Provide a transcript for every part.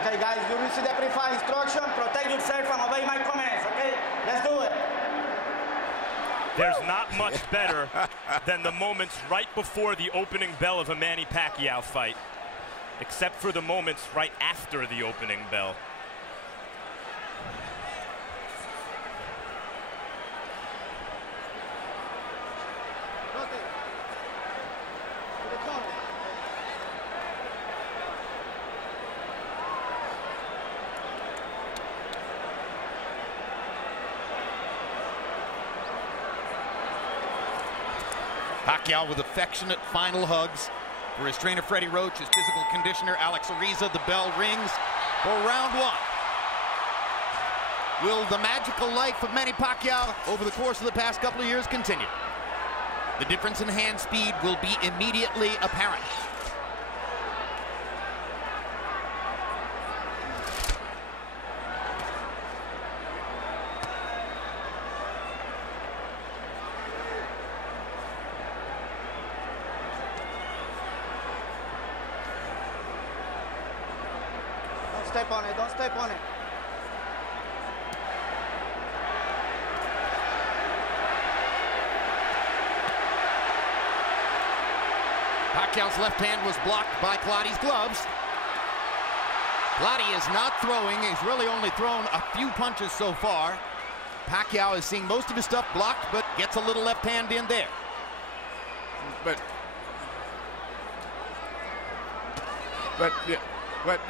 Okay, guys, you receive the pre-fight instruction. Protect yourself and obey my commands, okay? Let's do it. There's not much better than the moments right before the opening bell of a Manny Pacquiao fight, except for the moments right after the opening bell. Pacquiao with affectionate final hugs for his trainer Freddie Roach, his physical conditioner Alex Ariza. The bell rings for round one. Will the magical life of Manny Pacquiao over the course of the past couple of years continue? The difference in hand speed will be immediately apparent. Don't step on it, don't step on it. Pacquiao's left hand was blocked by Clottey's gloves. Clottey is not throwing. He's really only thrown a few punches so far. Pacquiao is seeing most of his stuff blocked, but gets a little left hand in there. But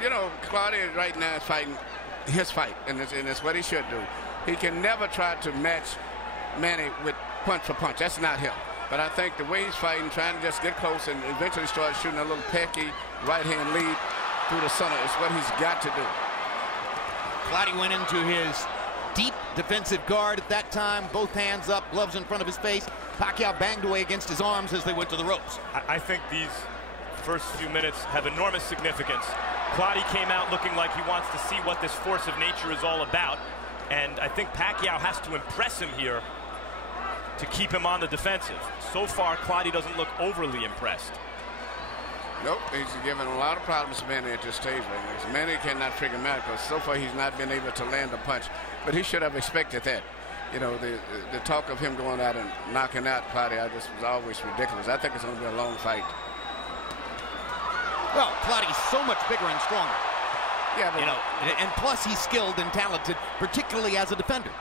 you know, Clottey right now is fighting his fight, and it's what he should do. He can never try to match Manny with punch for punch. That's not him. But I think the way he's fighting, trying to just get close and eventually start shooting a little pecky right-hand lead through the center is what he's got to do. Clottey went into his deep defensive guard at that time, both hands up, gloves in front of his face. Pacquiao banged away against his arms as they went to the ropes. I think these first few minutes have enormous significance. Clottey came out looking like he wants to see what this force of nature is all about, and I think Pacquiao has to impress him here to keep him on the defensive. So far, Clottey doesn't look overly impressed. Nope, he's given a lot of problems to Manny at this stage right now. Manny cannot figure him out because so far he's not been able to land a punch. But he should have expected that. You know, the talk of him going out and knocking out Clottey, was always ridiculous. I think it's going to be a long fight. Well, Clottey's so much bigger and stronger. Yeah, but you know, and plus he's skilled and talented, particularly as a defender.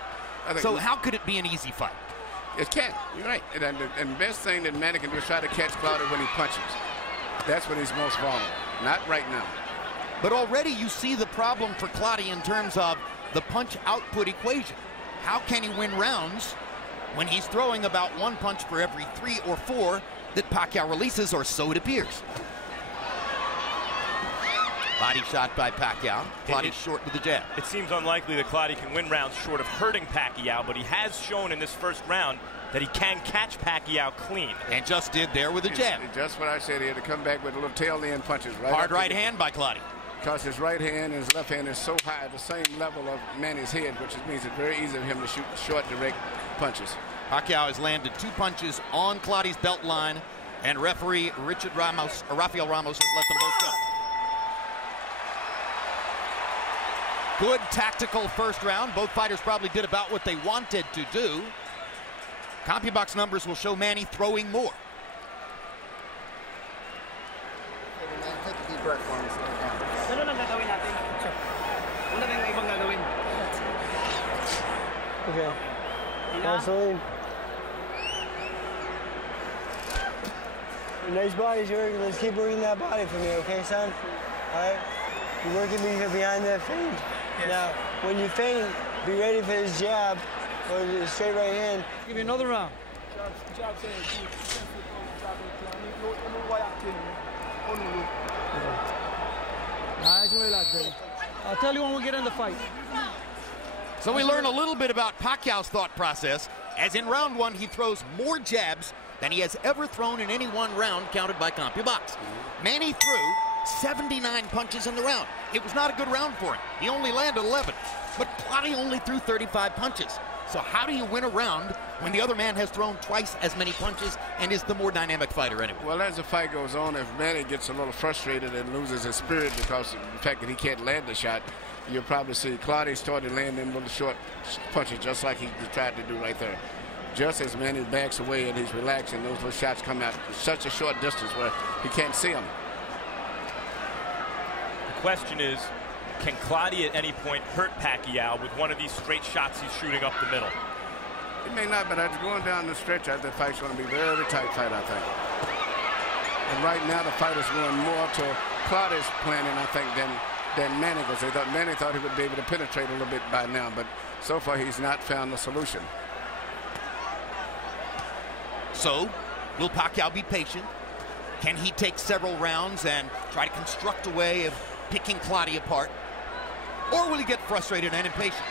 So how could it be an easy fight? It can't. You're right. And the best thing that Manny can do is try to catch Clottey when he punches. That's when he's most vulnerable. Not right now. But already you see the problem for Clottey in terms of the punch output equation. How can he win rounds when he's throwing about one punch for every 3 or 4 that Pacquiao releases, or so it appears? Body shot by Pacquiao. Clottey short with the jab. It seems unlikely that Clottey can win rounds short of hurting Pacquiao, but he has shown in this first round that he can catch Pacquiao clean. And just did there with a jab. Just what I said here, to come back with a little tail end punches. Right hard right hand by Clottey. Because his right hand and his left hand is so high, the same level of Manny's head, which means it's very easy for him to shoot short, direct punches. Pacquiao has landed 2 punches on Clottey's belt line, and referee Rafael Ramos has let them both go. Good tactical first round. Both fighters probably did about what they wanted to do. CompuBox numbers will show Manny throwing more. Take a deep breath for me. Ano lang gagawin natin? Wala nang ibang gagawin. Okay. Gasoline. Nice body, Jordan. Let's keep working that body for me, okay, son? All right? You're working me behind that feint. Yes. Now, when you feint, be ready for this jab or the straight right hand. Give me another round. I'll tell you when we get in the fight. So we learn a little bit about Pacquiao's thought process, as in round 1 he throws more jabs than he has ever thrown in any one round counted by CompuBox. Manny threw 79 punches in the round. It was not a good round for him. He only landed 11. But Clottey only threw 35 punches. So how do you win a round when the other man has thrown twice as many punches and is the more dynamic fighter anyway? Well, as the fight goes on, if Manny gets a little frustrated and loses his spirit because of the fact that he can't land the shot, you'll probably see Clottey started landing little short punches just like he tried to do right there. Just as Manny backs away and he's relaxing, those little shots come out such a short distance where he can't see them. The question is, can Clottey at any point hurt Pacquiao with one of these straight shots he's shooting up the middle? He may not, but as going down the stretch, I think the fight's going to be a very tight fight, I think. And right now the fight is going more to Clottey's planning, I think, than Manny, because Manny thought he would be able to penetrate a little bit by now, but so far he's not found the solution. So, will Pacquiao be patient? Can he take several rounds and try to construct a way of picking Clottey apart? Or will he get frustrated and impatient?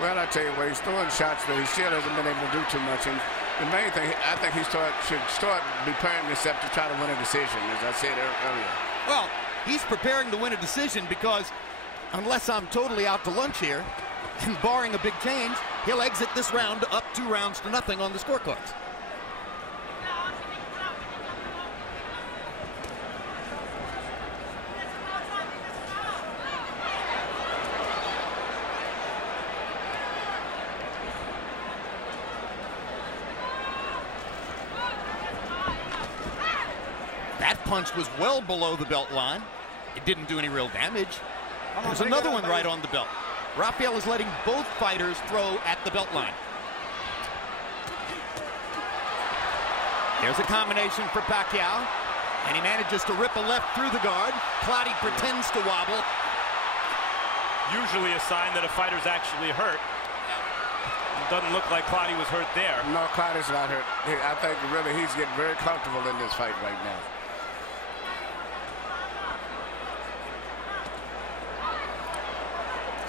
Well, I tell you what, he's throwing shots that he still hasn't been able to do too much. And the main thing, I think he should start preparing himself to try to win a decision, as I said earlier. Well, he's preparing to win a decision because, unless I'm totally out to lunch here, and barring a big change, he'll exit this round up 2-0 on the scorecards. That punch was well below the belt line. It didn't do any real damage. There's another one right on the belt. Rafael is letting both fighters throw at the belt line. There's a combination for Pacquiao, and he manages to rip a left through the guard. Clottey pretends to wobble. Usually a sign that a fighter's actually hurt. It doesn't look like Clottey was hurt there. No, Clottey's not hurt. I think really he's getting very comfortable in this fight right now.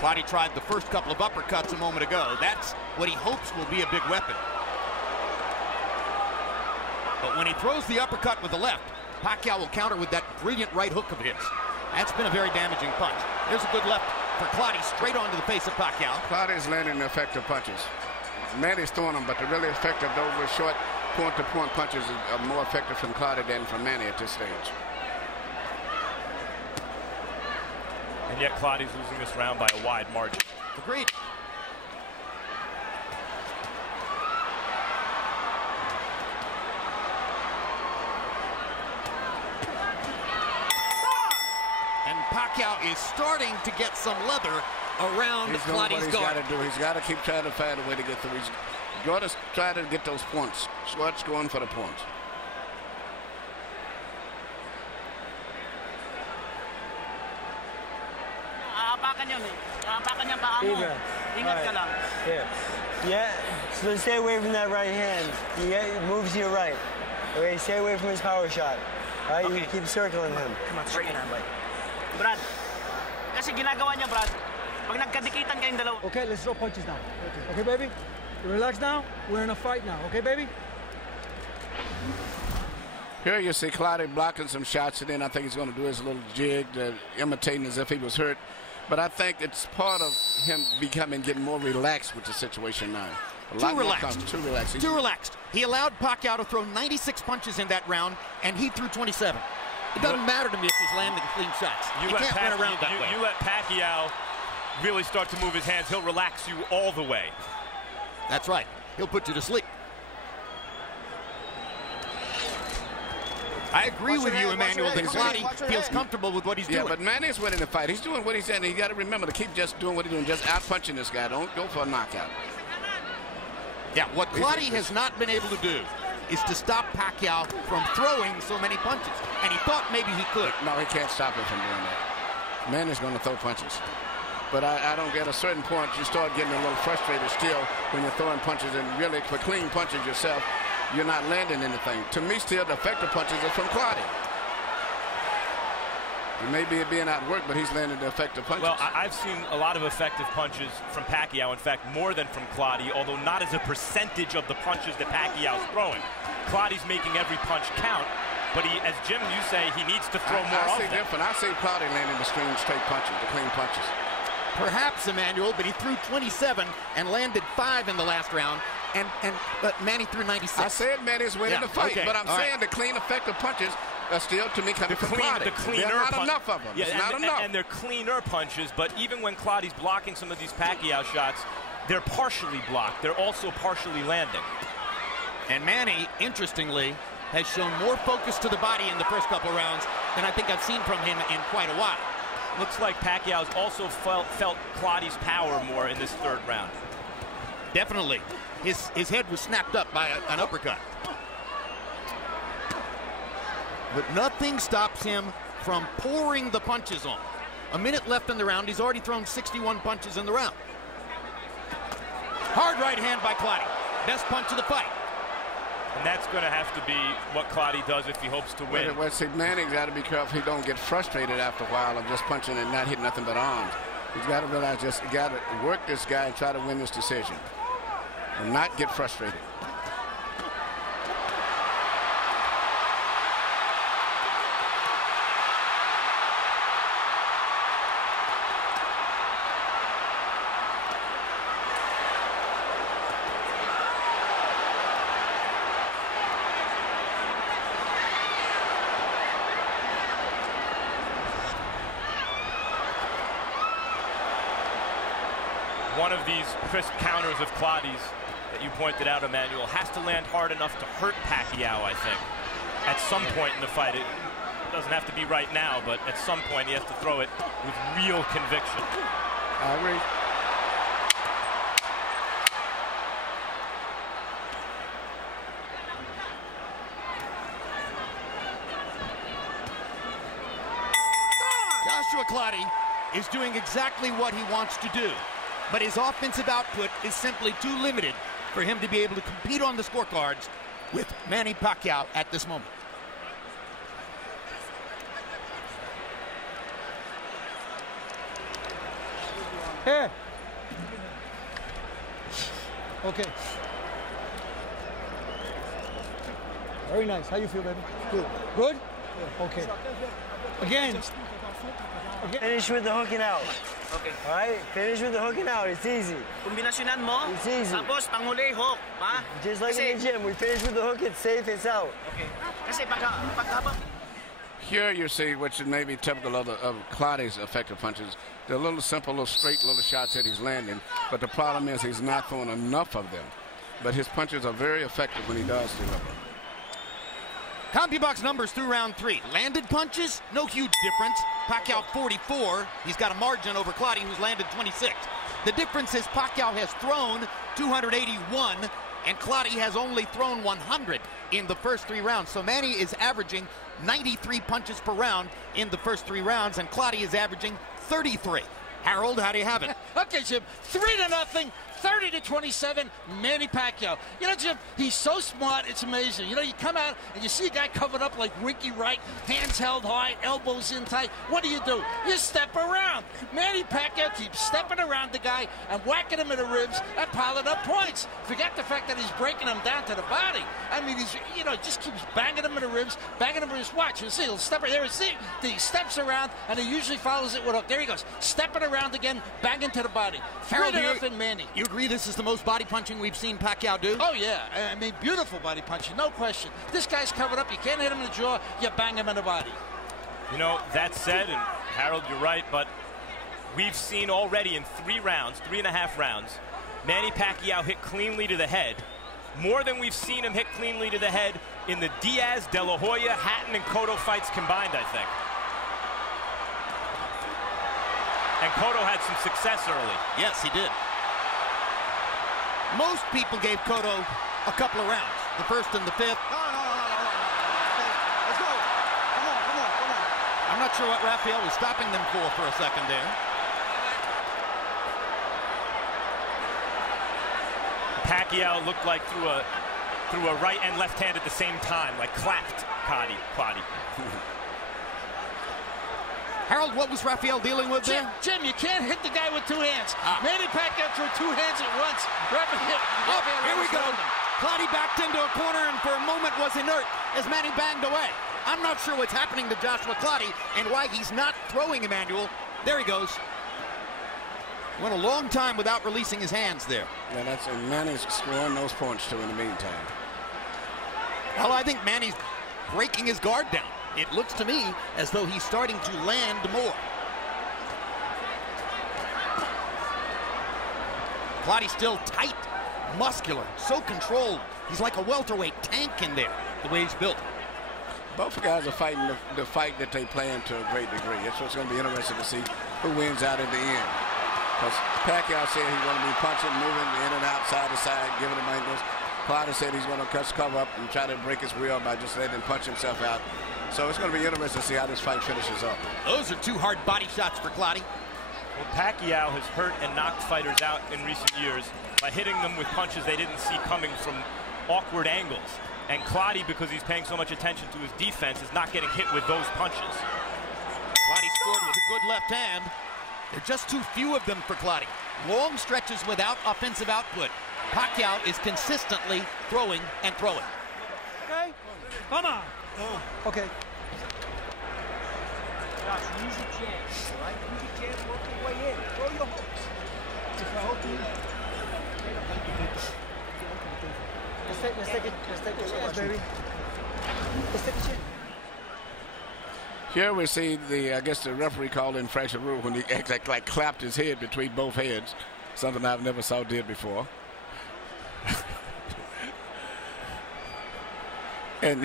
Clottey tried the first couple of uppercuts a moment ago. That's what he hopes will be a big weapon. But when he throws the uppercut with the left, Pacquiao will counter with that brilliant right hook of his. That's been a very damaging punch. There's a good left for Clottey, straight onto the face of Pacquiao. Clottey's landing effective punches. Manny's throwing them, but the really effective, those short point-to-point punches are more effective from Clottey than from Manny at this stage. And yet Clottey's losing this round by a wide margin. Agreed. And Pacquiao is starting to get some leather around Clottey's guard. He's got to keep trying to find a way to get through. He's got to try to get those points. Swart's going for the points. Yeah, so stay away from that right hand. Move to your right. Okay, stay away from his power shot. All right, you keep circling him. Come on, straight hand, boy. Brad, kasi ginagawa niya, Brad, pag nagkadikitan kayong dalawa. Okay, let's throw punches now. Okay, baby? Relax now. We're in a fight now. Okay, baby? Here you see Clottey blocking some shots, and then I think he's going to do his little jig, imitating as if he was hurt. But I think it's part of him getting more relaxed with the situation now. Too relaxed. He allowed Pacquiao to throw 96 punches in that round, and he threw 27. It doesn't matter to me if he's landing clean shots. You can't win around that way. You let Pacquiao really start to move his hands, he'll relax you all the way. That's right. He'll put you to sleep. I agree with you, Emmanuel, that Clottey feels comfortable with what he's doing. Yeah, but Manny's winning the fight. He's doing what he's saying. You got to remember to keep just doing what he's doing, just out-punching this guy. Don't go for a knockout. Yeah, what Clottey has not been able to do is to stop Pacquiao from throwing so many punches. And he thought maybe he could. No, he can't stop him from doing that. Manny's going to throw punches. But I don't get a certain point, you start getting a little frustrated still when you're throwing punches, and really for clean punches yourself, you're not landing anything. To me, still, the effective punches are from Clottey. He may be being outworked, but he's landing the effective punches. Well, I've seen a lot of effective punches from Pacquiao. In fact, more than from Clottey, although not as a percentage of the punches that Pacquiao's throwing. Clottey's making every punch count, but he, as Jim, you say, he needs to throw more often. I see Clottey landing the straight punches, the clean punches. Perhaps, Emmanuel, but he threw 27 and landed 5 in the last round. But Manny threw 96. I said Manny's winning the fight, okay. but I'm saying the clean, effective punches are still, to me, coming from Clottey. The cleaner There's not enough of them. Yeah, not enough. And they're cleaner punches, but even when Clottey's blocking some of these Pacquiao shots, they're partially blocked. They're also partially landing. And Manny, interestingly, has shown more focus to the body in the first couple rounds than I think I've seen from him in quite a while. Looks like Pacquiao's also felt Clottey's power more in this third round. Definitely. His head was snapped up by an uppercut. But nothing stops him from pouring the punches on. A minute left in the round. He's already thrown 61 punches in the round. Hard right hand by Clottey. Best punch of the fight. And that's going to have to be what Clottey does if he hopes to win. Well, see, Manning's got to be careful he don't get frustrated after a while of just punching and not hitting nothing but arms. He's got to realize just got to work this guy and try to win this decision and not get frustrated. One of these crisp counters of Clottey's that you pointed out, Emmanuel, has to land hard enough to hurt Pacquiao, I think, at some point in the fight. It doesn't have to be right now, but at some point he has to throw it with real conviction. I agree. Joshua Clottey is doing exactly what he wants to do. But his offensive output is simply too limited for him to be able to compete on the scorecards with Manny Pacquiao at this moment. Here. Okay. Very nice. How you feel, baby? Good. Good? Okay. Again. Finish with the hooking out. Okay. All right? Finish with the hooking out. It's easy. Kombinasyonan mo. It's easy. Tapos panghuli hook, ha? Just like in the gym, we finish with the hook, it's safe, it's out. Okay. Kasi paghabang Here you see, which is maybe typical of Clottey's effective punches. They're little simple, little straight, little shots that he's landing. But the problem is he's not throwing enough of them. But his punches are very effective when he does deliver. CompuBox numbers through round 3. Landed punches, no huge difference. Pacquiao 44. He's got a margin over Clottey, who's landed 26. The difference is Pacquiao has thrown 281, and Clottey has only thrown 100 in the first 3 rounds. So Manny is averaging 93 punches per round in the first 3 rounds, and Clottey is averaging 33. Harold, how do you have it? Okay, Jim, 3-0, 30-27, Manny Pacquiao. You know, Jim, he's so smart, it's amazing. You know, you come out and you see a guy covered up like Winky Wright, hands held high, elbows in tight. What do? You step around. Manny Pacquiao keeps stepping around the guy and whacking him in the ribs and piling up points. Forget the fact that he's breaking him down to the body. I mean, he's, you know, just keeps banging him in the ribs, banging him in his watch. You see, he'll step there. He steps around and he usually follows it with a, there he goes, stepping around again, banging to the body. Harold, 3-0, Manny. You agree this is the most body punching we've seen Pacquiao do? Oh, yeah. I mean, beautiful body punching, no question. This guy's covered up. You can't hit him in the jaw. You bang him in the body. You know, that said, and Harold, you're right, but we've seen already in 3 rounds, 3.5 rounds, Manny Pacquiao hit cleanly to the head, more than we've seen him hit cleanly to the head in the Diaz, De La Hoya, Hatton, and Cotto fights combined, I think. And Cotto had some success early. Yes, he did. Most people gave Cotto a couple of rounds, the first and the 5th. No. Let's go. Come on. I'm not sure what Rafael was stopping them for a second there. Pacquiao looked like threw a right and left hand at the same time, like clapped Clottey. Harold, what was Rafael dealing with there? Jim, you can't hit the guy with 2 hands. Manny Pacquiao threw 2 hands at once. Here we go. Clottey backed into a corner and for a moment was inert as Manny banged away. I'm not sure what's happening to Joshua Clottey and why he's not throwing Emmanuel. There he goes. Went a long time without releasing his hands there. Yeah, that's and Manny's scoring those points too in the meantime. Well, I think Manny's breaking his guard down. It looks to me as though he's starting to land more. Clottey's still tight, muscular, so controlled. He's like a welterweight tank in there, the way he's built. Both guys are fighting the fight that they plan to a great degree. It's what's going to be interesting to see who wins out in the end. Because Pacquiao said he's going to be punching, moving in and out, side to side, giving him angles. Clottey said he's going to cover up and try to break his will by just letting him punch himself out. So it's going to be interesting to see how this fight finishes up. Those are two hard body shots for Clottey. Well, Pacquiao has hurt and knocked fighters out in recent years by hitting them with punches they didn't see coming from awkward angles. And Clottey, because he's paying so much attention to his defense, is not getting hit with those punches. Clottey scored with a good left hand. There are just too few of them for Clottey. Long stretches without offensive output. Pacquiao is consistently throwing and throwing. Okay, come on. Okay. Josh, use your chance, right? Use your chance, work your way in. Throw your hooks. If I hope you... Let's take a chance, baby. Let's take a chance. Here we see the, I guess the referee called infraction rule when he like clapped his head between both heads, something I've never saw did before. and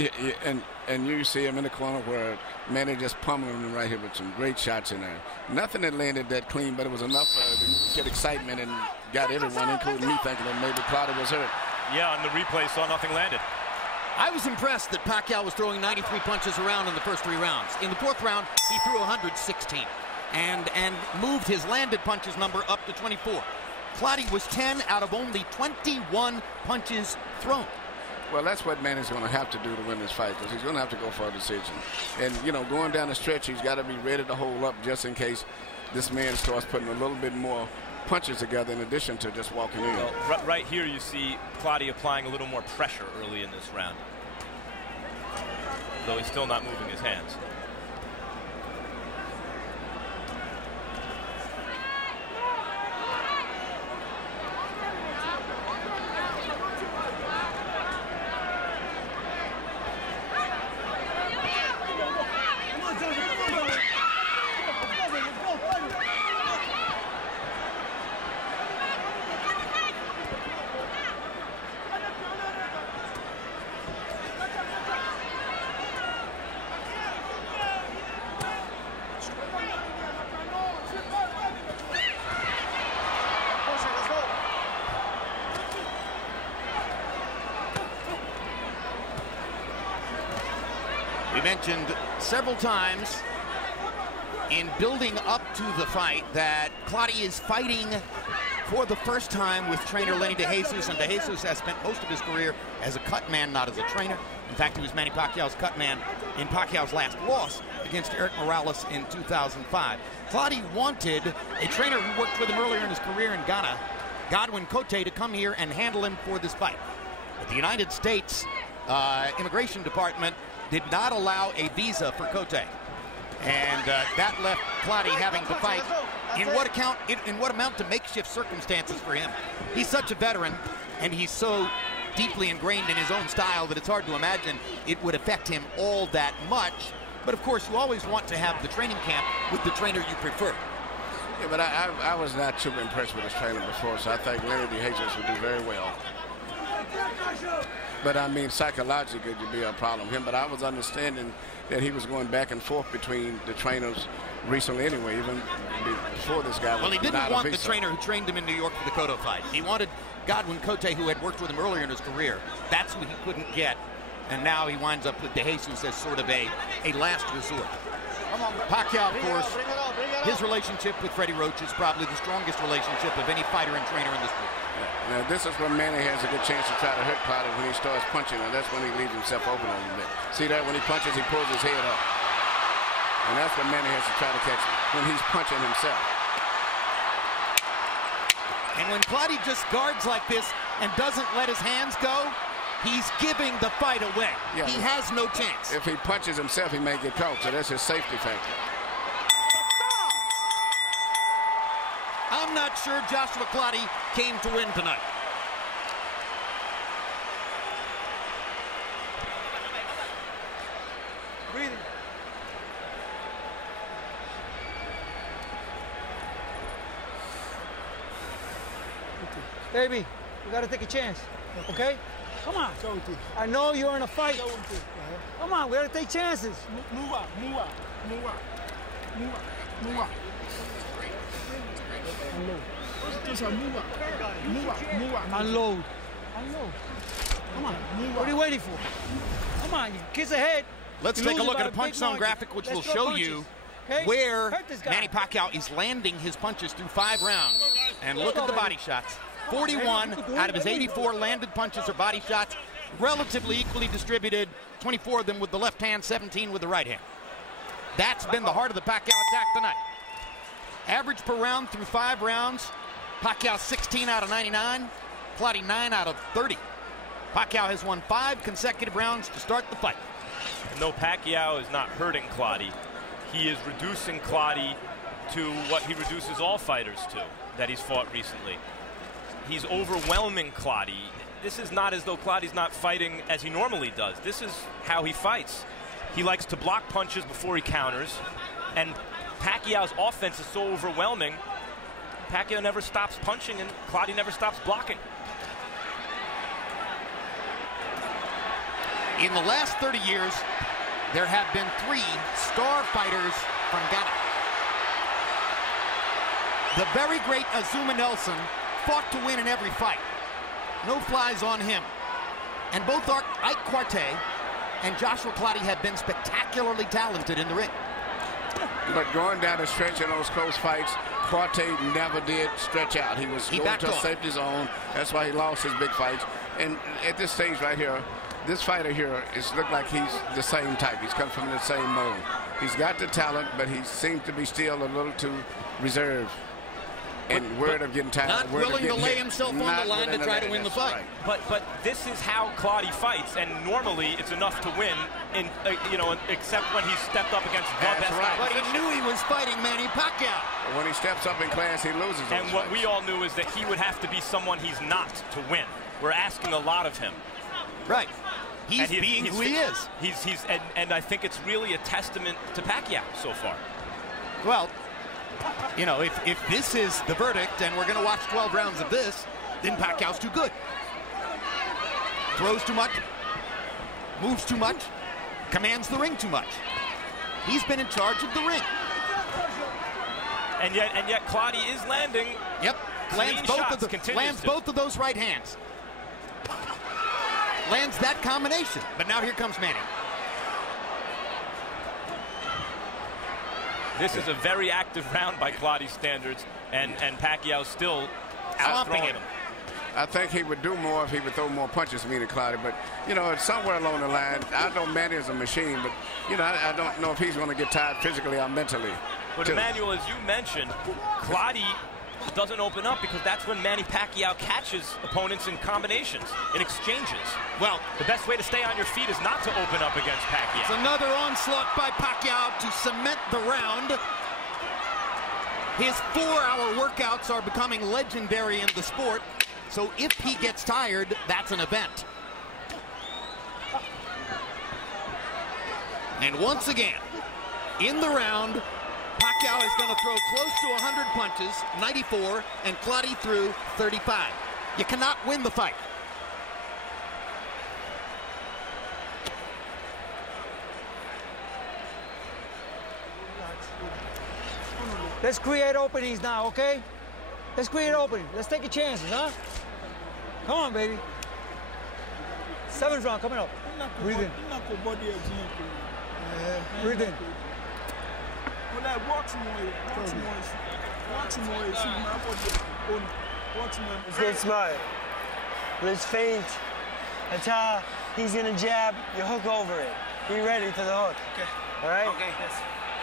you see him in the corner where Manny just pummeling him right here with some great shots in there. Nothing that landed that clean, but it was enough to get excitement and got everyone, including me, thinking that maybe Clottey was hurt. Yeah, on the replay, saw nothing landed. I was impressed that Pacquiao was throwing 93 punches around in the first 3 rounds. In the 4th round, he threw 116 and moved his landed punches number up to 24. Clottey was 10 out of only 21 punches thrown. Well, that's what Manny's going to have to do to win this fight, because he's going to have to go for a decision. And, you know, going down the stretch, he's got to be ready to hold up just in case this man starts putting a little bit more punches together in addition to just walking in. Well, right here you see Clottey applying a little more pressure early in this round, though he's still not moving his hands. We mentioned several times in building up to the fight that Clottey is fighting for the first time with trainer Lenny DeJesus, and DeJesus has spent most of his career as a cut man, not as a trainer. In fact, he was Manny Pacquiao's cut man in Pacquiao's last loss against Eric Morales in 2005. Clottey wanted a trainer who worked with him earlier in his career in Ghana, Clottey, to come here and handle him for this fight. But the United States Immigration Department did not allow a visa for Clottey. And that left Clottey having to fight in what amount to makeshift circumstances for him. He's such a veteran, and he's so deeply ingrained in his own style that it's hard to imagine it would affect him all that much. But of course, you always want to have the training camp with the trainer you prefer. Yeah, but I was not too impressed with his trainer before, so I think Lenny DeJesus would do very well. But I mean, psychologically, it would be a problem with him. But I was understanding that he was going back and forth between the trainers recently anyway, even before this guy was. Well, he didn't want the trainer who trained him in New York for the Cotto fight. He wanted Clottey, who had worked with him earlier in his career. That's who he couldn't get. And now he winds up with DeJesus as sort of a last resort. Pacquiao, of course, his relationship with Freddie Roach is probably the strongest relationship of any fighter and trainer in this sport. Now, this is when Manny has a good chance to try to hurt Clottey when he starts punching, and that's when he leaves himself open a little bit. See that? When he punches, he pulls his head up. And that's when Manny has to try to catch him, when he's punching himself. And when Clottey just guards like this and doesn't let his hands go, he's giving the fight away. Yeah, he has no chance. If he punches himself, he may get caught, so that's his safety factor. I'm not sure Joshua Clottey came to win tonight. Breathing. Baby, we gotta take a chance, okay? Come on. I know you're in a fight. Come on, we gotta take chances. Move up, move up, move up, move up, move up. Unload. Unload. Come on. What are you waiting for? Come on, you kiss ahead. Let's take a look at a punch zone graphic, which will show you where Manny Pacquiao is landing his punches through 5 rounds. And look at the body shots. 41 out of his 84 landed punches are body shots, relatively equally distributed, 24 of them with the left hand, 17 with the right hand. That's been the heart of the Pacquiao attack tonight. Average per round through 5 rounds, Pacquiao 16 out of 99, Clottey 9 out of 30. Pacquiao has won 5 consecutive rounds to start the fight. No, Pacquiao is not hurting Clottey. He is reducing Clottey to what he reduces all fighters to that he's fought recently. He's overwhelming Clottey. This is not as though Clottey's not fighting as he normally does. This is how he fights. He likes to block punches before he counters, and Pacquiao's offense is so overwhelming, Pacquiao never stops punching and Clottey never stops blocking. In the last 30 years, there have been 3 star fighters from Ghana. The very great Azuma Nelson fought to win in every fight. No flies on him. And both Ike Quartey and Joshua Clottey have been spectacularly talented in the ring. But going down the stretch in those close fights, Quartey never did stretch out. He was going to a safety zone. That's why he lost his big fights. And at this stage right here, this fighter here is look like he's the same type. He's come from the same mold. He's got the talent, but he seems to be still a little too reserved. And worried of getting tired. Not willing to lay himself on the line to try to win the fight. But this is how Clottey fights, and normally it's enough to win, in except when he's stepped up against the best guy. But he knew he was fighting Manny Pacquiao. When he steps up in class, he loses. And what we all knew is that he would have to be someone he's not to win. We're asking a lot of him. Right. He's being who he is. And I think it's really a testament to Pacquiao so far. Well, you know, if this is the verdict and we're going to watch 12 rounds of this, then Pacquiao's too good. Throws too much, moves too much, commands the ring too much. He's been in charge of the ring. And yet Clottey is landing. Yep, lands both of those right hands. Lands that combination. But now here comes Manny. This is a very active round by Clottey standards, and Pacquiao still outthrowing him. I think he would do more if he would throw more punches to me than Clottey, but, you know, somewhere along the line, I know Manny is a machine, but, you know, I don't know if he's going to get tired physically or mentally. But, Emmanuel, as you mentioned, Clottey doesn't open up because that's when Manny Pacquiao catches opponents in combinations, in exchanges. Well, the best way to stay on your feet is not to open up against Pacquiao. It's another onslaught by Pacquiao to cement the round. His 4-hour workouts are becoming legendary in the sport, so if he gets tired, that's an event. And once again, in the round, Pacquiao is going to throw close to 100 punches, 94, and Clottey threw 35. You cannot win the fight. Let's create openings now, okay? Let's create openings. Let's take a chances, huh? Come on, baby. 7th round coming up. Breathe in. Breathe in. Let's get smart. Let's feint. Attack. He's gonna jab. You hook over it. Be ready for the hook. Okay. All right? Okay, yes.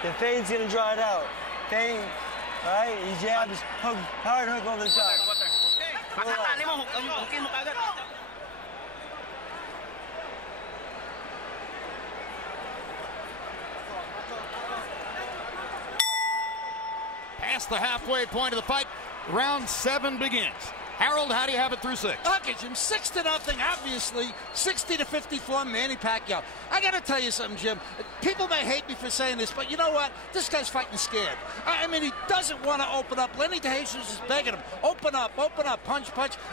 The feint's gonna draw it out. Feint. All right? He jabs. Hook. Hard hook over the top. Pasakali mo, hookin mo kagad. past the halfway point of the fight. Round 7 begins. Harold, how do you have it through 6? Okay, Jim, 6-0, obviously. 60-54, Manny Pacquiao. I got to tell you something, Jim. People may hate me for saying this, but you know what? This guy's fighting scared. I mean, he doesn't want to open up. Lenny DeJesus is begging him, open up, punch.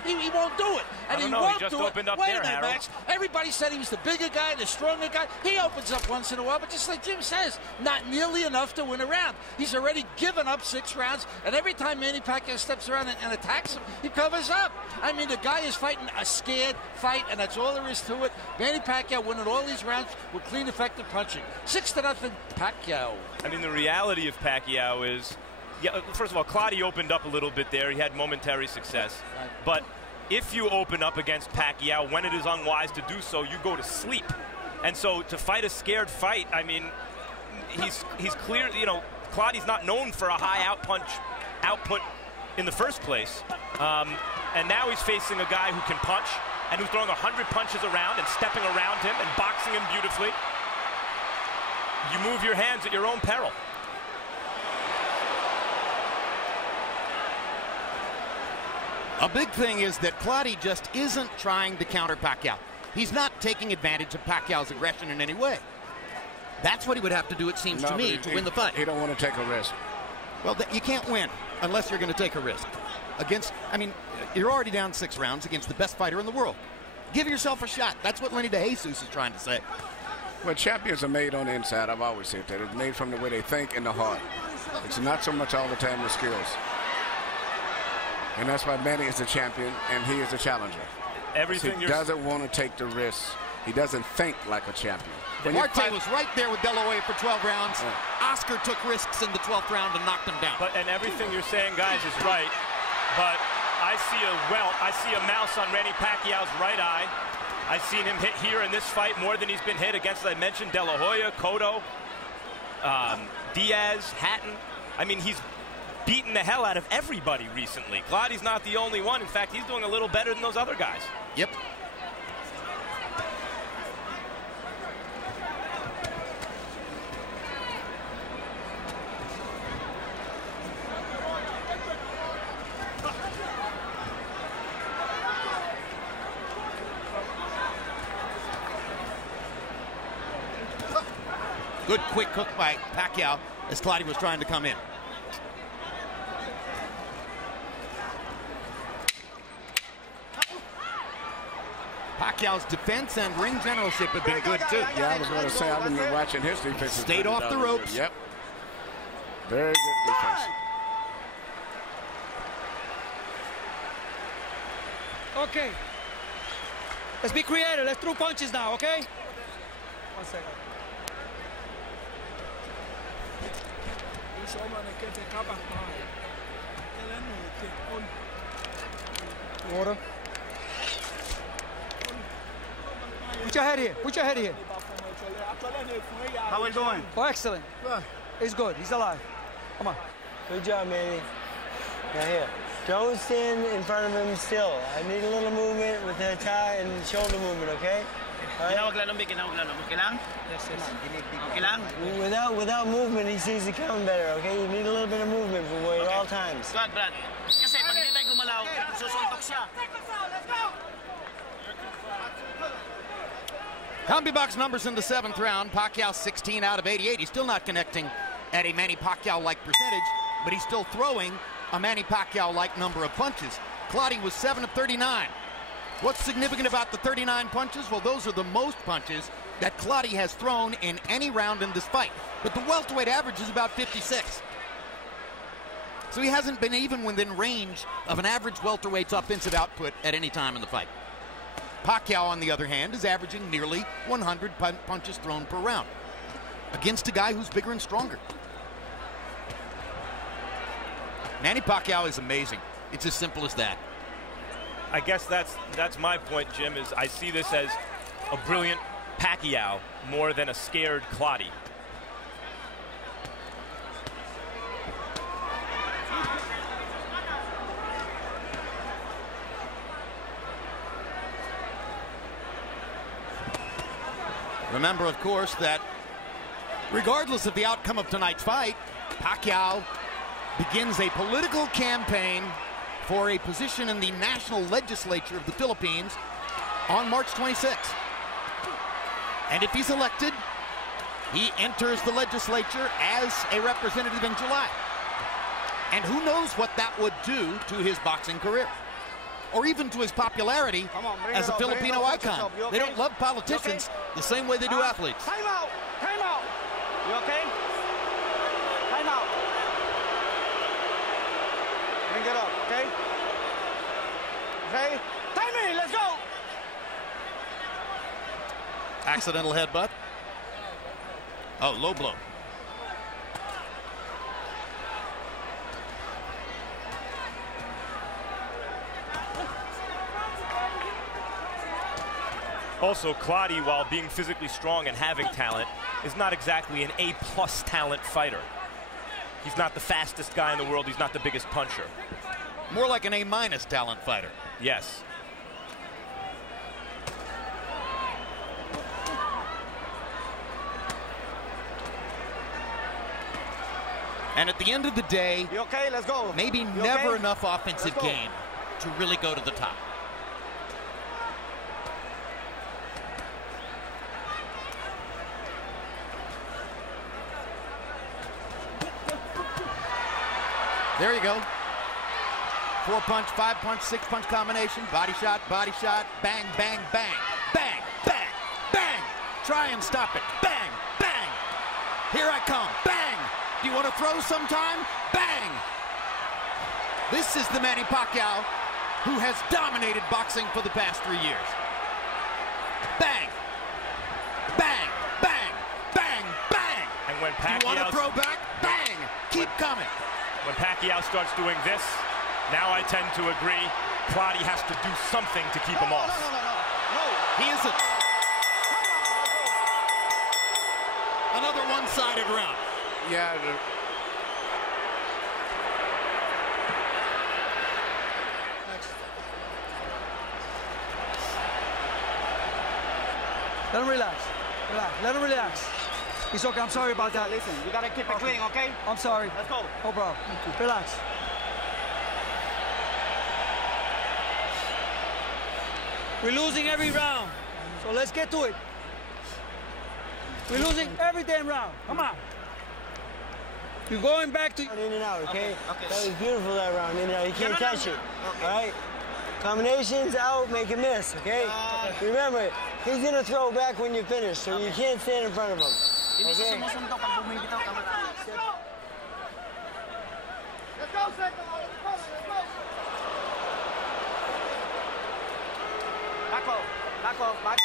He won't do it. And he won't he just do opened it. up Wait there, a minute, Harold. Max. Everybody said he was the bigger guy, the stronger guy. He opens up once in a while, but just like Jim says, not nearly enough to win a round. He's already given up 6 rounds, and every time Manny Pacquiao steps around and attacks him, he covers up. I mean, the guy is fighting a scared fight, and that's all there is to it. Manny Pacquiao winning all these rounds with clean, effective punching. 6-0, Pacquiao. I mean, the reality of Pacquiao is, yeah, first of all, Clottey opened up a little bit there. He had momentary success. Right. But if you open up against Pacquiao, when it is unwise to do so, you go to sleep. And so to fight a scared fight, I mean, he's clear, you know, Clottey's not known for a high output in the first place. And now he's facing a guy who can punch and who's throwing 100 punches around and stepping around him and boxing him beautifully. You move your hands at your own peril. A big thing is that Clottey just isn't trying to counter Pacquiao. He's not taking advantage of Pacquiao's aggression in any way. That's what he would have to do, it seems to me, to win the fight. He don't want to take a risk. Well, you can't win unless you're going to take a risk. I mean, you're already down 6 rounds against the best fighter in the world. Give yourself a shot. That's what Lenny DeJesus is trying to say. Well, champions are made on the inside. I've always said that. It's made from the way they think and the heart. It's not so much all the time the skills. And that's why Manny is the champion and he is the challenger. He doesn't want to take the risk. He doesn't think like a champion. Marte was right there with De La Hoya for 12 rounds. Yeah. Oscar took risks in the 12th round and knocked him down. And everything you're saying, guys, is right. But I see a mouse on Manny Pacquiao's right eye. I've seen him hit here in this fight more than he's been hit against, as I mentioned, De La Hoya, Cotto, Diaz, Hatton. I mean, he's beaten the hell out of everybody recently. Clottey's not the only one. In fact, he's doing a little better than those other guys. Yep. Good quick hook by Pacquiao as Clottey was trying to come in. Pacquiao's defense and ring generalship have been good too. Yeah, I was going to say, I've been watching his defense. Stayed off the ropes. Yep. Very good defense. Okay. Let's be creative. Let's throw punches now, okay? 1 second. Water. Put your head here. Put your head here. How we doing? Oh, excellent. He's good. He's alive. Come on. Good job, Manny. Now here. Don't stand in front of him still. I need a little movement with the tie and shoulder movement, okay? Ginawag lang, ginawag lang. Okay lang? Yes, yes. Okay lang? Without movement, he sees the count better, okay? You need a little bit of movement for Wade at all times. Brad. Kasi pag hindi tayo gumalaw, susuntok siya. CompuBox numbers in the 7th round. Pacquiao 16 out of 88. He's still not connecting at a Manny Pacquiao-like percentage, but he's still throwing a Manny Pacquiao-like number of punches. Clottey was 7 of 39. What's significant about the 39 punches? Well, those are the most punches that Clottey has thrown in any round in this fight. But the welterweight average is about 56. So he hasn't been even within range of an average welterweight's offensive output at any time in the fight. Pacquiao, on the other hand, is averaging nearly 100 punches thrown per round against a guy who's bigger and stronger. Manny Pacquiao is amazing. It's as simple as that. I guess that's my point, Jim, is I see this as a brilliant Pacquiao more than a scared Clottey. Remember, of course, that regardless of the outcome of tonight's fight, Pacquiao begins a political campaign for a position in the national legislature of the Philippines on March 26th. And if he's elected, he enters the legislature as a representative in July. And who knows what that would do to his boxing career, or even to his popularity as a Filipino icon. They don't love politicians the same way they do athletes. Time out! Time out! You okay? Time out. Bring it up, okay? Okay? Timing, let's go! Accidental headbutt. Oh, low blow. Also, Clottey, while being physically strong and having talent, is not exactly an A-plus talent fighter. He's not the fastest guy in the world. He's not the biggest puncher. More like an A-minus talent fighter. Yes. And at the end of the day, you okay? Let's go. Maybe never enough offensive game to really go to the top. There you go. 4-punch, 5-punch, 6-punch combination. Body shot, bang, bang, bang. Bang, bang, bang. Try and stop it. Bang, bang. Here I come. Bang. Do you want to throw sometime? Bang. This is the Manny Pacquiao who has dominated boxing for the past 3 years. Bang. Bang, bang, bang, bang. And when Pacquiao... Do you want to throw back? Bang. Keep coming. When Pacquiao starts doing this, now I tend to agree, Clottey has to do something to keep him off. No. He isn't. Another one-sided round. Yeah. Let him relax. Relax. Let him relax. It's okay. I'm sorry about that. Listen, you gotta keep it clean, okay? I'm sorry. Let's go. No problem. Relax. We're losing every round, so let's get to it. We're losing every damn round. Come on. You're going back to... In and out, okay? Okay. That was beautiful, that round. In and out. You can't touch it. All right? Combinations out, make a miss, okay? Remember, he's going to throw back when you finish, so you can't stand in front of him. Okay? Let's go, Second. Let's go. Back off.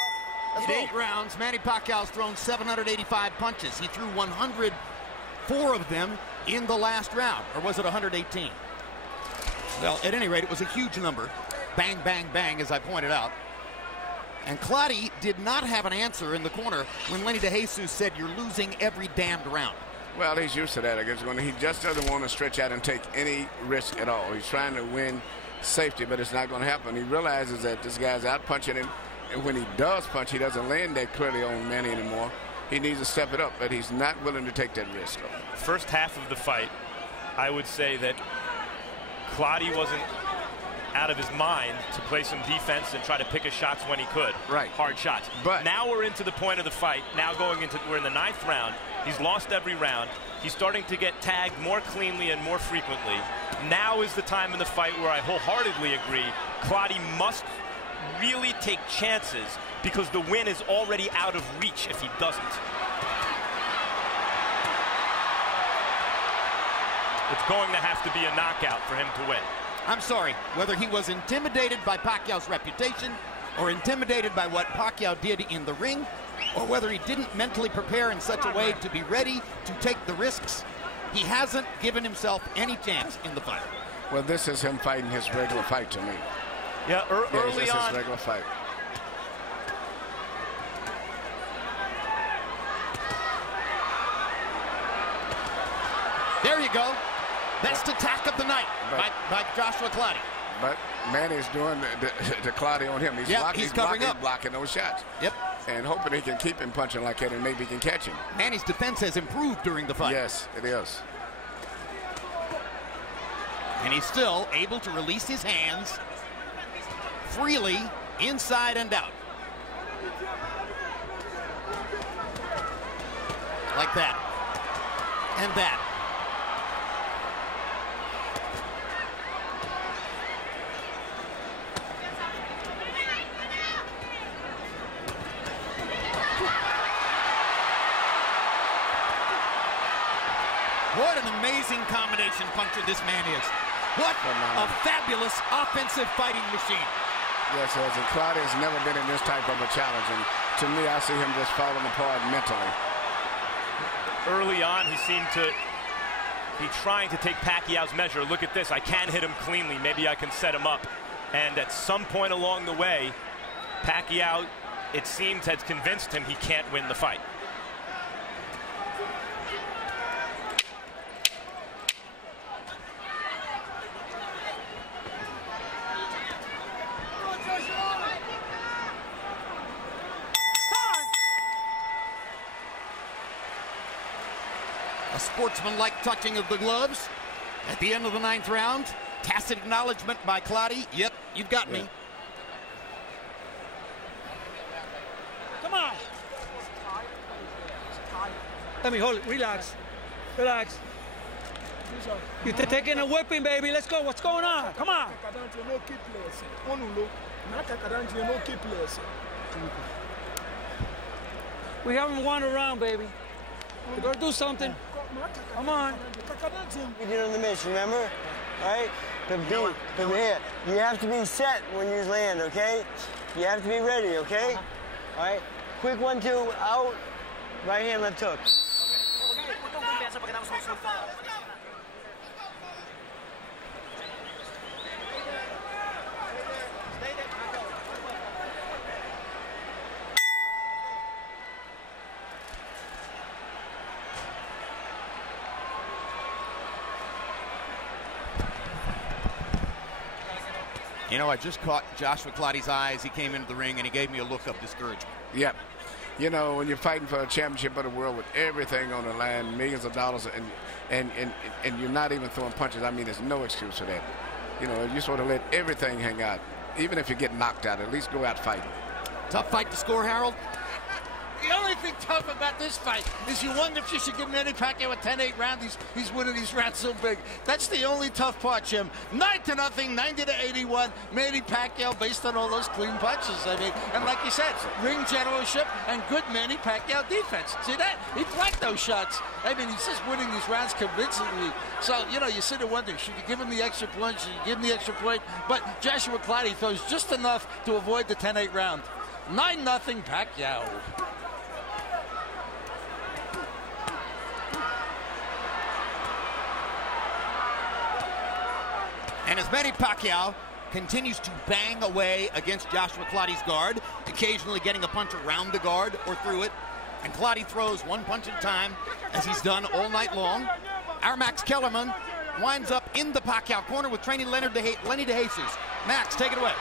In 8 rounds, Manny Pacquiao's thrown 785 punches. He threw 104 of them in the last round. Or was it 118? Well, at any rate, it was a huge number. Bang, bang, bang, as I pointed out. And Clottey did not have an answer in the corner when Lenny DeJesus said, "You're losing every damned round." Well, he's used to that, I guess, when he just doesn't want to stretch out and take any risk at all. He's trying to win safety, but it's not going to happen. He realizes that this guy's out punching him, and when he does punch, he doesn't land that clearly on Manny anymore. He needs to step it up, but he's not willing to take that risk. First half of the fight, I would say that Clottey wasn't out of his mind to play some defense and try to pick his shots when he could. Right. Hard shots. But now we're into the point of the fight. Now we're in the 9th round. He's lost every round. He's starting to get tagged more cleanly and more frequently. Now is the time in the fight where I wholeheartedly agree Clottey must really take chances because the win is already out of reach if he doesn't. It's going to have to be a knockout for him to win. I'm sorry, whether he was intimidated by Pacquiao's reputation or intimidated by what Pacquiao did in the ring, or whether he didn't mentally prepare in such a way to be ready to take the risks, he hasn't given himself any chance in the fight. Well, this is him fighting his regular fight to me. Yeah, early this is on. his regular fight. There you go. Best attack of the night by Joshua Clottey. But Manny's doing the Clottey on him. He's covering up. Blocking those shots. Yep. And hoping he can keep him punching like that and maybe he can catch him. Manny's defense has improved during the fight. Yes, it is. And he's still able to release his hands freely inside and out. Like that. And that. What an amazing combination puncher this man is. What a fabulous offensive fighting machine. Yes, and Clottey has never been in this type of a challenge. And to me, I see him just falling apart mentally. Early on, he seemed to be trying to take Pacquiao's measure. Look at this. I can hit him cleanly. Maybe I can set him up. And at some point along the way, Pacquiao, it seems, has convinced him he can't win the fight. A sportsmanlike touching of the gloves at the end of the 9th round. Tacit acknowledgement by Clottey. Yep, you've got me. Come on. Let me hold it. Relax. Relax. You're taking a whipping, baby. Let's go. What's going on? Come on. We haven't won a round, baby. We're going to do something. Come on. We did on the mission, remember? All right? But here, you have to be set when you land, okay? You have to be ready, okay? All right? Quick 1-2, out. Right hand, left hook. You know, I just caught Joshua Clottey's eye as he came into the ring, and he gave me a look of discouragement. Yep. You know, when you're fighting for a championship of the world with everything on the line, millions of dollars, and you're not even throwing punches, I mean, there's no excuse for that. You know, you sort of let everything hang out. Even if you get knocked out, at least go out fighting. Tough fight to score, Harold. The only thing tough about this fight is you wonder if you should give Manny Pacquiao a 10-8 round. He's winning these rounds so big. That's the only tough part, Jim. 9-0, 90-81. Manny Pacquiao based on all those clean punches. I mean, and like you said, ring generalship and good Manny Pacquiao defense. See that? He blocked those shots. I mean, he's just winning these rounds convincingly. So, you know, you sit there wondering, should you give him the extra point? Should you give him the extra point? But Joshua Clottey throws just enough to avoid the 10-8 round. 9-0 Pacquiao. And as Manny Pacquiao continues to bang away against Joshua Clottey's guard, occasionally getting a punch around the guard or through it, and Clottey throws one punch at a time, as he's done all night long, our Max Kellerman winds up in the Pacquiao corner with training Lenny DeJesus. Max, take it away.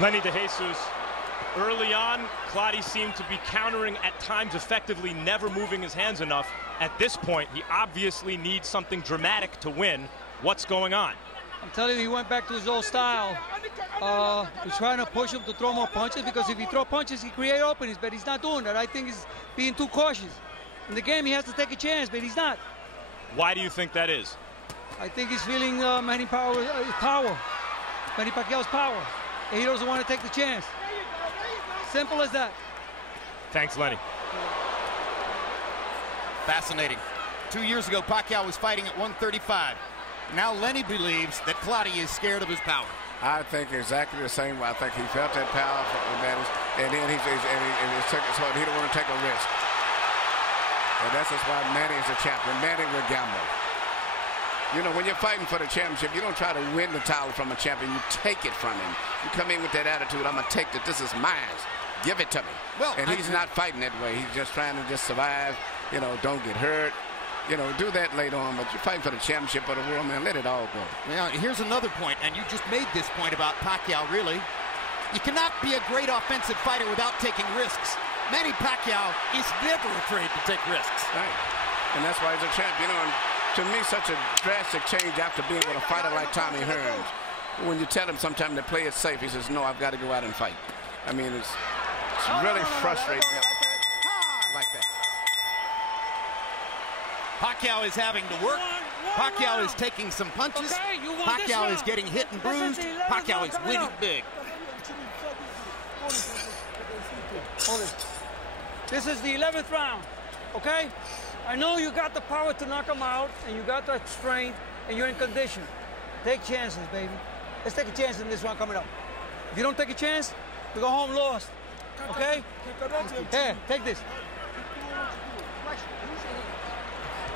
Lenny DeJesus. Early on, Clottey seemed to be countering at times effectively, never moving his hands enough. At this point, he obviously needs something dramatic to win. What's going on? I'm telling you, he went back to his old style. He's trying to push him to throw more punches, because if he throws punches, he creates openings, but he's not doing that. I think he's being too cautious. In the game, he has to take a chance, but he's not. Why do you think that is? I think he's feeling Manny Pacquiao's power, and he doesn't want to take the chance. Simple as that. Thanks, Lenny. Fascinating. 2 years ago, Pacquiao was fighting at 135. Now Lenny believes that Clottey is scared of his power. I think exactly the same way. I think he felt that power from Manny, and then he took it, so he don't want to take a risk. And that's just why Manny is a champion. Manny will gamble. You know, when you're fighting for the championship, you don't try to win the title from a champion. You take it from him. You come in with that attitude, I'm going to take it. This is mine. Give it to me. Well, and he's not fighting that way. He's just trying to just survive, you know, don't get hurt. You know, do that later on, but you're fighting for the championship of the world, man. Let it all go. Now, here's another point, and you just made this point about Pacquiao, really. You cannot be a great offensive fighter without taking risks. Manny Pacquiao is never afraid to take risks. Right. And that's why he's a champ. You know, and to me, such a drastic change after being with a fighter like Tommy Hearns. When you tell him sometimes to play it safe, he says, no, I've got to go out and fight. I mean, it's really frustrating like that. Pacquiao is having to work. Pacquiao is taking some punches. Pacquiao is getting hit and bruised. Pacquiao is winning big. This is the 11th round, okay? I know you got the power to knock him out, and you got the strength, and you're in condition. Take chances, baby. Let's take a chance in this round coming up. If you don't take a chance, we go home lost, okay? Here, take this.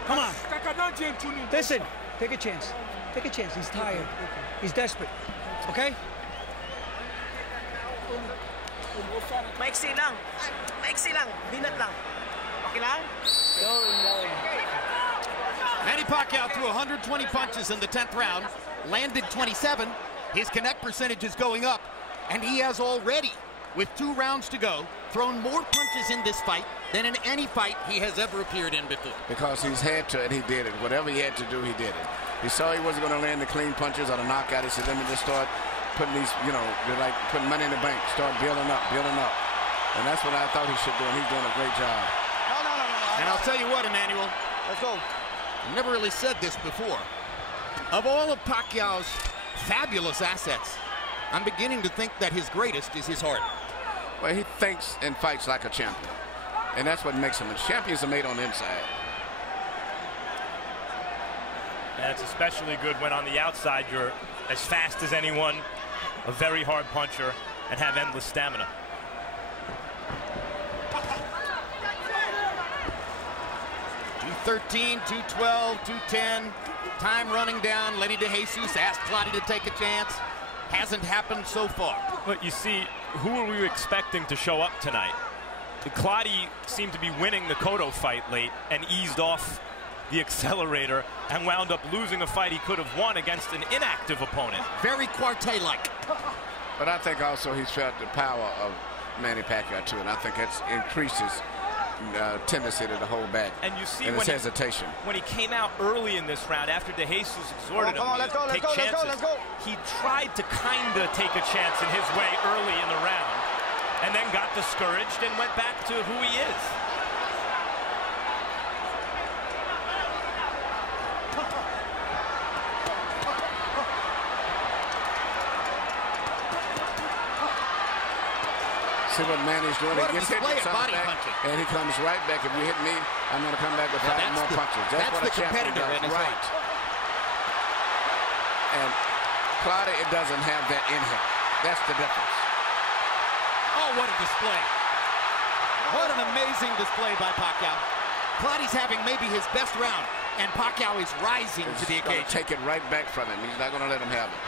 Come on. Listen, take a chance. Take a chance. He's tired. He's desperate, okay? Maiksi lang. Maiksi lang. Binat lang. Okay lang? Manny Pacquiao threw 120 punches in the 10th round, landed 27. His connect percentage is going up, and he has already, with 2 rounds to go, thrown more punches in this fight than in any fight he has ever appeared in before. Because he's had to, and he did it. Whatever he had to do, he did it. He saw he wasn't going to land the clean punches or the knockout. He said, let me just start putting these, you know, they're like putting money in the bank, start building up. And that's what I thought he should do, and he's doing a great job. And I'll tell you what, Emmanuel. Let's go. I've never really said this before. Of all of Pacquiao's fabulous assets, I'm beginning to think that his greatest is his heart. Well, he thinks and fights like a champion. And that's what makes him. And champions are made on the inside. And it's especially good when on the outside you're as fast as anyone, a very hard puncher, and have endless stamina. .213, 212, 210. Time running down. Lenny DeJesus asked Clottey to take a chance. Hasn't happened so far. But you see, who are we expecting to show up tonight? Clottey seemed to be winning the Cotto fight late and eased off the accelerator and wound up losing a fight he could have won against an inactive opponent. Very Quartet-like. But I think also he's felt the power of Manny Pacquiao too, and I think that's increases tendency to hold back. And you see and when his hesitation. When he came out early in this round after DeJesus exhorted him to take chances, he tried to kind of take a chance in his way early in the round, and then got discouraged and went back to who he is. See what Manny's doing. What he gets hit with body back, punching. and he comes right back. If you hit me, I'm going to come back with 5 more punches. That's what the a champion competitor does. in his Right. And Clottey, it doesn't have that in him. That's the difference. Oh, what a display. What an amazing display by Pacquiao. Clottey's having maybe his best round, and Pacquiao is rising to the occasion. Take it right back from him. He's not going to let him have it.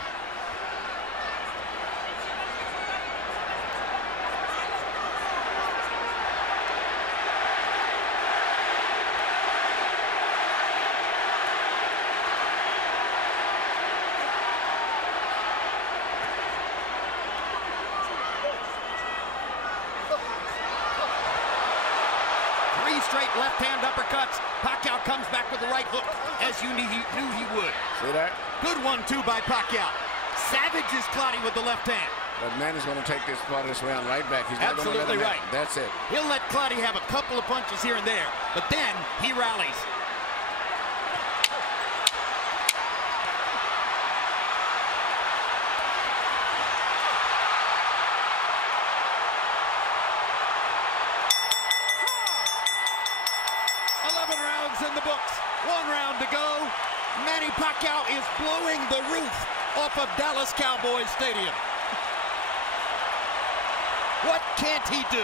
Straight left-hand uppercuts. Pacquiao comes back with the right hook, as you knew he would. See that? Good one, too, by Pacquiao. Savages Clottey with the left hand. But Manny's going to take this part of this round right back. He's not going to let him right. That's it. He'll let Clottey have a couple of punches here and there, but then he rallies. In the books. 1 round to go. Manny Pacquiao is blowing the roof off of Dallas Cowboys Stadium. What can't he do?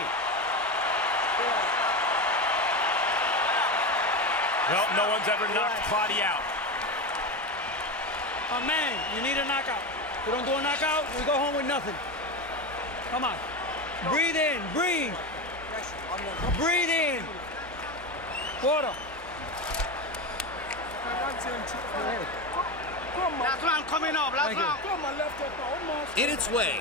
Well, no one's ever knocked Clottey out. Oh, man, you need a knockout. If you don't do a knockout, we go home with nothing. Come on. Breathe in. Breathe. Breathe in. Water. Last round coming up. Last round. In its way,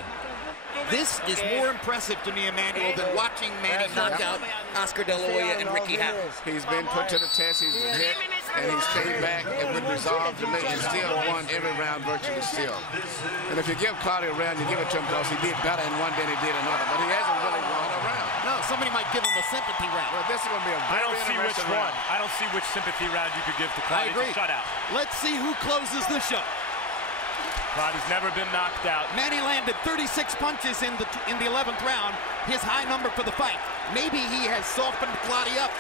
this is more impressive to me, Emmanuel, than watching Manny knock out Oscar De La Hoya and Ricky Hatton. He's been put to the test. He's been hit. and he stayed back and with resolve to make and still won every round virtually still. And if you give Clottey a round, you give it to him because he did better in one than he did another. But he hasn't really won a round. No, somebody might give him a sympathy round. Well, this is going to be a very interesting round. I don't see which sympathy round you could give to Clottey. I agree. Shutout. Let's see who closes the show. Clottey's never been knocked out. Manny landed 36 punches in the 11th round, his high number for the fight. Maybe he has softened Clottey up.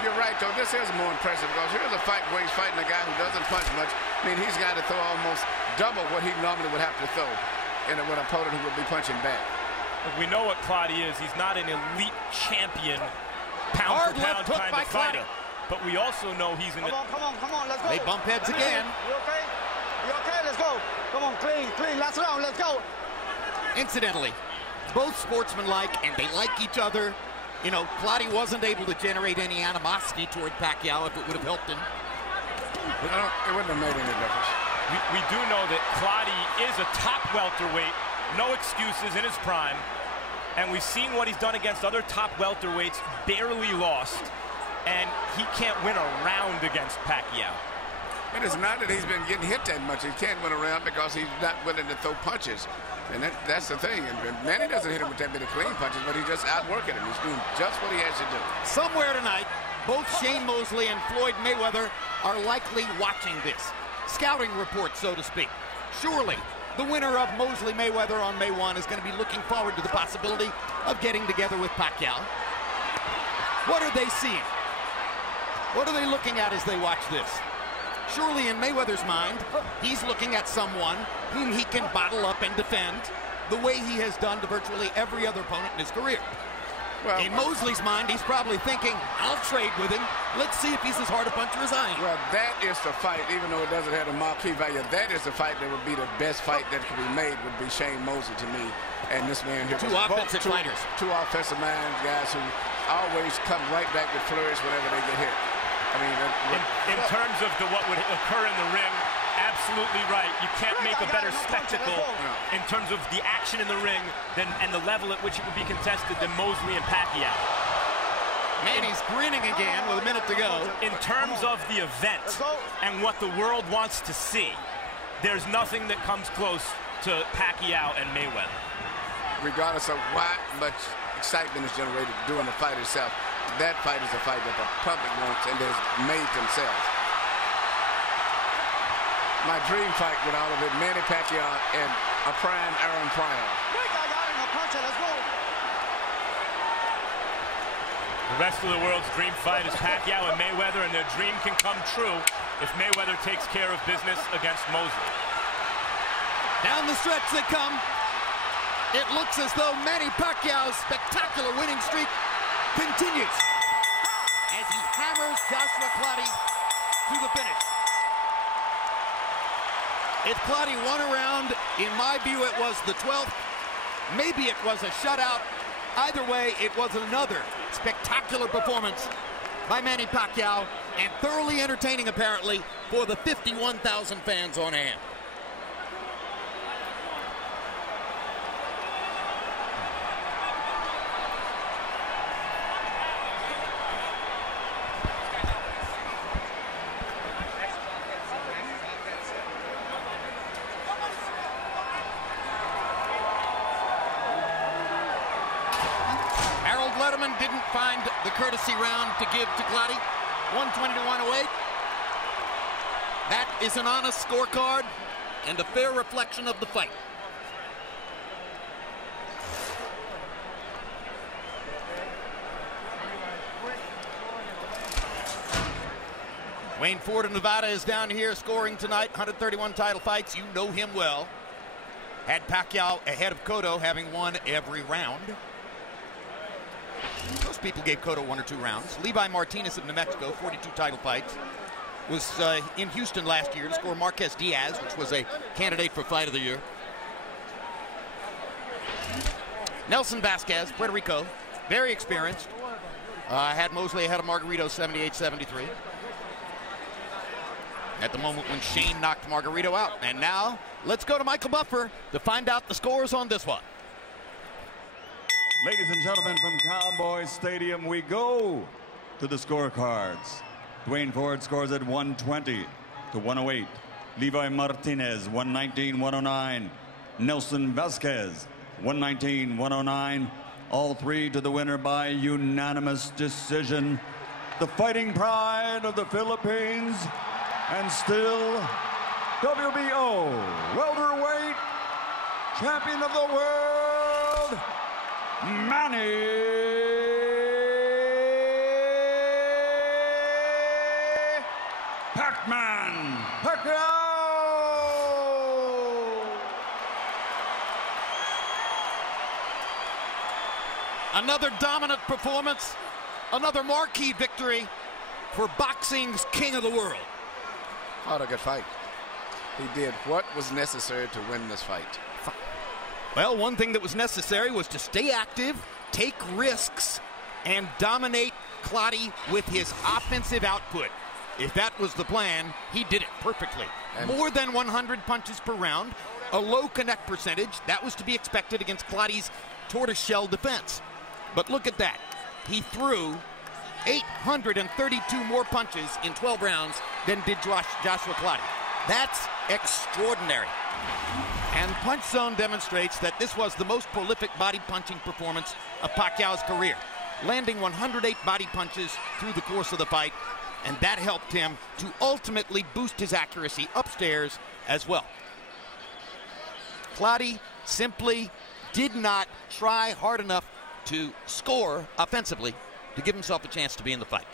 You're right, though. This is more impressive because here's a fight where he's fighting a guy who doesn't punch much. I mean, he's got to throw almost double what he normally would have to throw in with an opponent who would be punching back. We know what Clottey is. He's not an elite champion, pound-for-pound kind of fighter. But we also know he's an... Come on, let's go. They bump heads again. You okay? You okay? Let's go. Come on, clean. Last round, let's go. Incidentally, both sportsmanlike, and they like each other. You know, Clottey wasn't able to generate any animosity toward Pacquiao if it would have helped him. It wouldn't have made any difference. We do know that Clottey is a top welterweight, no excuses in his prime, and we've seen what he's done against other top welterweights, barely lost, and he can't win a round against Pacquiao. And it's not that he's been getting hit that much. He can't win a round because he's not willing to throw punches. And that's the thing. And Manny doesn't hit him with that many clean punches, but he's just outworking him. He's doing just what he has to do. Somewhere tonight, both Shane Mosley and Floyd Mayweather are likely watching this. Scouting report, so to speak. Surely, the winner of Mosley-Mayweather on May 1 is going to be looking forward to the possibility of getting together with Pacquiao. What are they seeing? What are they looking at as they watch this? Surely in Mayweather's mind, he's looking at someone whom he can bottle up and defend the way he has done to virtually every other opponent in his career. Well, in Mosley's mind, he's probably thinking, I'll trade with him. Let's see if he's as hard a puncher as I am. Well, that is the fight, even though it doesn't have a marquee value, that is the fight that would be the best fight that could be made, would be Shane Mosley to me. And this man here. Two offensive fighters. Two offensive minds, guys who always come right back with flourish whenever they get hit. I mean, in terms of what would occur in the ring, absolutely right. You can't make a better spectacle in terms of the action in the ring and the level at which it would be contested than Mosley and Pacquiao. Manny's grinning again with a minute to go. In terms of the event and what the world wants to see, there's nothing that comes close to Pacquiao and Mayweather. Regardless of what much excitement is generated during the fight itself, that fight is a fight that the public wants and has made themselves. My dream fight with all of it, Manny Pacquiao and a prime Aaron Pryor. Let's go. The rest of the world's dream fight is Pacquiao and Mayweather, and their dream can come true if Mayweather takes care of business against Mosley. Down the stretch they come. It looks as though Manny Pacquiao's spectacular winning streak continues as he hammers Joshua Clottey to the finish. If Clottey won a round, in my view, it was the 12th. Maybe it was a shutout. Either way, it was another spectacular performance by Manny Pacquiao, and thoroughly entertaining, apparently, for the 51,000 fans on hand. Didn't find the courtesy round to give to Clottey. 120 to 108. That is an honest scorecard and a fair reflection of the fight. Wayne Ford of Nevada is down here scoring tonight. 131 title fights. You know him well. Had Pacquiao ahead of Cotto, having won every round. Most people gave Cotto 1 or 2 rounds. Levi Martinez of New Mexico, 42 title fights, was in Houston last year to score Marquez Diaz, which was a candidate for Fight of the Year. Nelson Vasquez, Puerto Rico, very experienced. Had Mosley ahead of Margarito, 78-73. At the moment when Shane knocked Margarito out. And now, let's go to Michael Buffer to find out the scores on this one. Ladies and gentlemen, from Cowboys Stadium, we go to the scorecards. Dwayne Ford scores at 120 to 108. Levi Martinez, 119-109. Nelson Vasquez, 119-109. All three to the winner by unanimous decision. The fighting pride of the Philippines, and still WBO welterweight champion of the world, Manny pac-man Pacquiao. Another dominant performance, another marquee victory for boxing's king of the world. What a good fight. He did what was necessary to win this fight. Well, one thing that was necessary was to stay active, take risks, and dominate Clottey with his offensive output. If that was the plan, he did it perfectly. And more than 100 punches per round, a low connect percentage. That was to be expected against Clottey's tortoiseshell defense. But look at that. He threw 832 more punches in 12 rounds than did Joshua Clottey. That's extraordinary. And Punch Zone demonstrates that this was the most prolific body punching performance of Pacquiao's career, landing 108 body punches through the course of the fight, and that helped him to ultimately boost his accuracy upstairs as well. Clottey simply did not try hard enough to score offensively to give himself a chance to be in the fight.